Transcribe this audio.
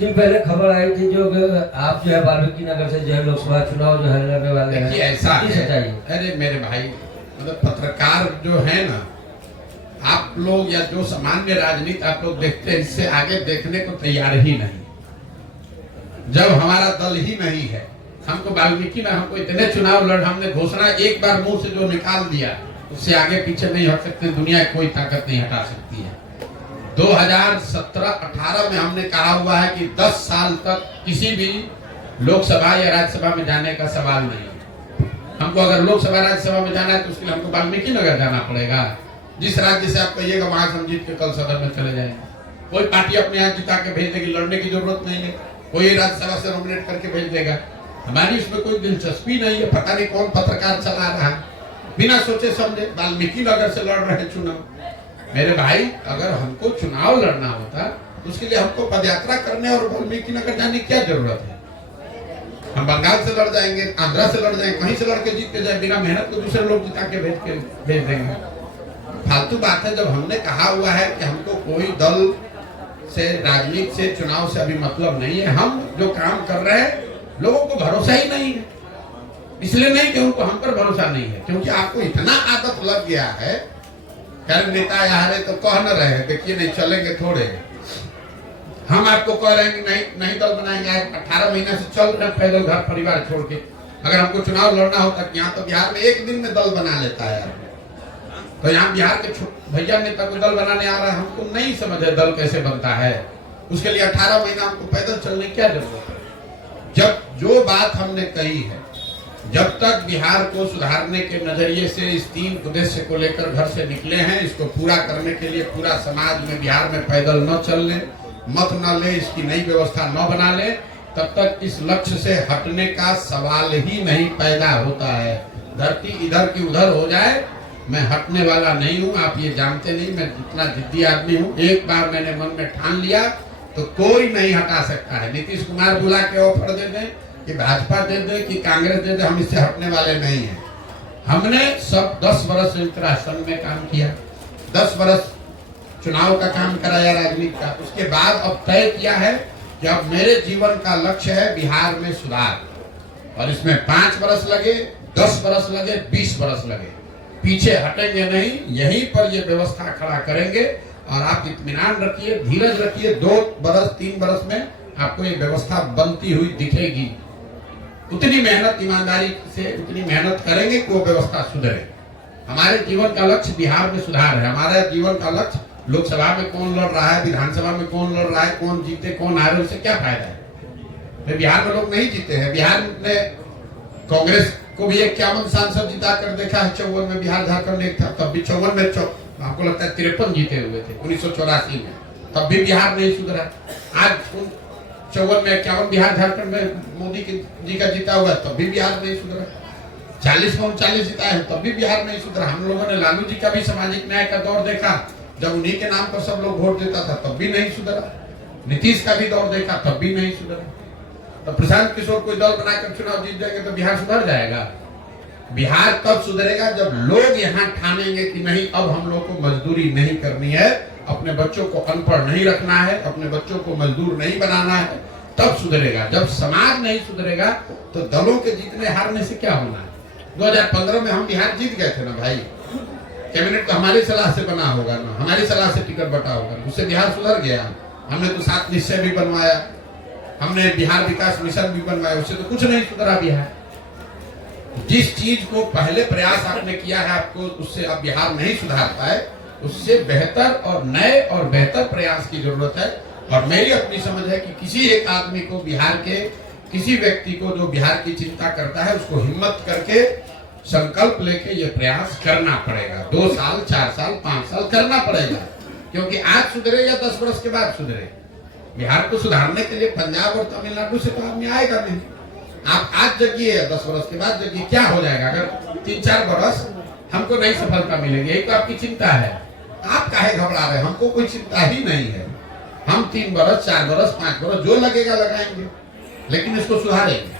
दिन पहले खबर आई थी जो आप जो है वाल्मीकि नगर से जो है लोकसभा चुनाव जो है लड़ने वाले हैं, ऐसा है। है। अरे मेरे भाई, मतलब पत्रकार जो है ना, आप लोग या जो सामान्य राजनीति आप लोग देखते हैं, इससे आगे देखने को तैयार ही नहीं। जब हमारा दल ही नहीं है, हमको वाल्मीकि ने हमको इतने चुनाव लड़, हमने घोषणा एक बार मुंह से जो निकाल दिया, उससे आगे पीछे नहीं हट सकते। दुनिया कोई ताकत नहीं हटा सकती है। 2017-18 में हमने कहा हुआ है कि 10 साल तक किसी भी लोकसभा या राज्यसभा में जाने का सवाल नहीं। हमको अगर लोकसभा राज्यसभा में जाना है तो उसके लिए हमको वाल्मीकि नगर जाना पड़ेगा। जिस राज्य से आप कहिएगा वहां से हम जीत के कल सदन में चले जाएंगे। कोई पार्टी अपने यहाँ जिता के भेज देगी, लड़ने की जरूरत नहीं है। कोई राज्यसभा से नॉमिनेट करके भेज देगा। हमारी इसमें कोई दिलचस्पी नहीं है। पता नहीं कौन पत्रकार चला रहा है, बिना सोचे समझे वाल्मीकि नगर से लड़ रहे चुनाव। मेरे भाई, अगर हमको चुनाव लड़ना होता तो उसके लिए हमको पदयात्रा करने और वाल्मीकि नगर जाने की क्या जरूरत है? हम बंगाल से लड़ जाएंगे, आंध्रा से लड़ जाएंगे, कहीं से लड़ के जीत के जाए, बिना मेहनत को दूसरे लोग जिता के भेज देंगे। फालतू बात है। जब हमने कहा हुआ है कि हमको कोई दल से, राजनीति से, चुनाव से अभी मतलब नहीं है। हम जो काम कर रहे हैं लोगों को भरोसा ही नहीं है। इसलिए नहीं कि उनको हम पर भरोसा नहीं है, क्योंकि आपको इतना आदत लग गया है। नेता यहाँ तो कह न रहे हैं, देखिए नहीं चलेंगे थोड़े। हम आपको कह रहे हैं कि नहीं दल बनाएंगे। 18 महीना से चल रहे पैदल घर परिवार छोड़ के। अगर हमको चुनाव लड़ना होता, यहाँ तो बिहार में एक दिन में दल बना लेता है। तो यहाँ बिहार के भैया नेता को दल बनाने आ रहा है, हमको नहीं समझ है दल कैसे बनता है। उसके लिए 18 महीना हमको पैदल चलने की क्या जरूरत है? जब जो बात हमने कही है, जब तक बिहार को सुधारने के नजरिए से इस 3 उद्देश्य को लेकर घर से निकले हैं, इसको पूरा करने के लिए पूरा समाज में बिहार में पैदल न चल ले, मत न ले, इसकी नई व्यवस्था न बना ले, तब तक इस लक्ष्य से हटने का सवाल ही नहीं पैदा होता है। धरती इधर की उधर हो जाए, मैं हटने वाला नहीं हूँ। आप ये जानते नहीं मैं कितना जिद्दी आदमी हूँ। एक बार मैंने मन में ठान लिया तो कोई नहीं हटा सकता है। नीतीश कुमार बुला के ऑफर दे दें कि भाजपा दे दे कि कांग्रेस दे दे, हम इससे हटने वाले नहीं हैं। हमने सब 10 वर्ष संयुक्त राष्ट्र संघ में काम किया, 10 वर्ष चुनाव का काम कराया राजनीति का। उसके बाद अब तय किया है कि अब मेरे जीवन का लक्ष्य है बिहार में सुधार, और इसमें 5 वर्ष लगे, 10 वर्ष लगे, 20 वर्ष लगे, पीछे हटेंगे नहीं। यहीं पर ये व्यवस्था खड़ा करेंगे। और आप इत्मीनान रखिए, धीरज रखिए, 2 वर्ष 3 वर्ष में आपको ये व्यवस्था बनती हुई दिखेगी। उतनी मेहनत ईमानदारी से उतनी मेहनत करेंगे कि वो व्यवस्था सुधरे। हमारे जीवन का लक्ष्य बिहार में सुधार है। हमारा जीवन का लक्ष्य लोकसभा में कौन लड़ रहा है, विधानसभा में कौन लड़ रहा है, कौन जीते कौन हारे, उससे क्या फायदा है? बिहार में लोग नहीं जीते हैं। बिहार ने कांग्रेस को भी 51 सांसद जिता कर देखा है। 54 में बिहार झारखंड एक था, तब भी 54 में आपको लगता है 53 जीते हुए थे 1984 में, तब भी बिहार नहीं सुधरा। आज 54 में 51 बिहार झारखंड में मोदी जी का जीता हुआ, तब भी बिहार नहीं सुधरा। 40 में 39 जीता है, तब भी बिहार नहीं सुधरा। हम लोगों ने लालू जी का भी सामाजिक न्याय का दौर देखा, जब उन्हीं के नाम पर सब लोग वोट देता था, तब भी नहीं सुधरा। नीतीश का भी दौर देखा, तब भी नहीं सुधरा। तो प्रशांत किशोर कोई दल बनाकर चुनाव जीत जाएंगे तो बिहार सुधर जाएगा? बिहार तब सुधरेगा जब लोग यहाँ ठानेंगे कि नहीं, अब हम लोग को मजदूरी नहीं करनी है, अपने बच्चों को अनपढ़ नहीं रखना है, अपने बच्चों को मजदूर नहीं बनाना है, तब सुधरेगा। जब समाज नहीं सुधरेगा तो दलों के जीतने हारने से क्या होना है? 2015 में हम बिहार जीत गए थे ना भाई। कैबिनेट तो हमारी सलाह से बना होगा ना, हमारी सलाह से टिकट बटा होगा, उससे बिहार सुधर गया। हमने तो 7 निश्चय भी बनवाया, हमने बिहार विकास मिशन भी बनवाया, उससे तो कुछ नहीं सुधरा बिहार। जिस चीज को पहले प्रयास आपने किया है, आपको उससे अब बिहार नहीं सुधार पाए, उससे बेहतर और नए और बेहतर प्रयास की जरूरत है। और मेरी अपनी समझ है कि किसी एक आदमी को, बिहार के किसी व्यक्ति को जो बिहार की चिंता करता है, उसको हिम्मत करके संकल्प लेके ये प्रयास करना पड़ेगा। 2 साल 4 साल 5 साल करना पड़ेगा, क्योंकि आज सुधरे या 10 वर्ष के बाद सुधरे। बिहार को सुधारने के लिए पंजाब और तमिलनाडु से तो आदमी आएगा नहीं। आप आज जगिए, 10 वर्ष के बाद जगिए, क्या हो जाएगा? अगर 3-4 वर्ष हमको नहीं सफलता मिलेगी, यही तो आपकी चिंता है। आप काहे घबरा रहे हैं? हमको कोई चिंता ही नहीं है। हम 3 वर्ष 4 वर्ष 5 वर्ष जो लगेगा लगाएंगे, लेकिन इसको सुधारेंगे।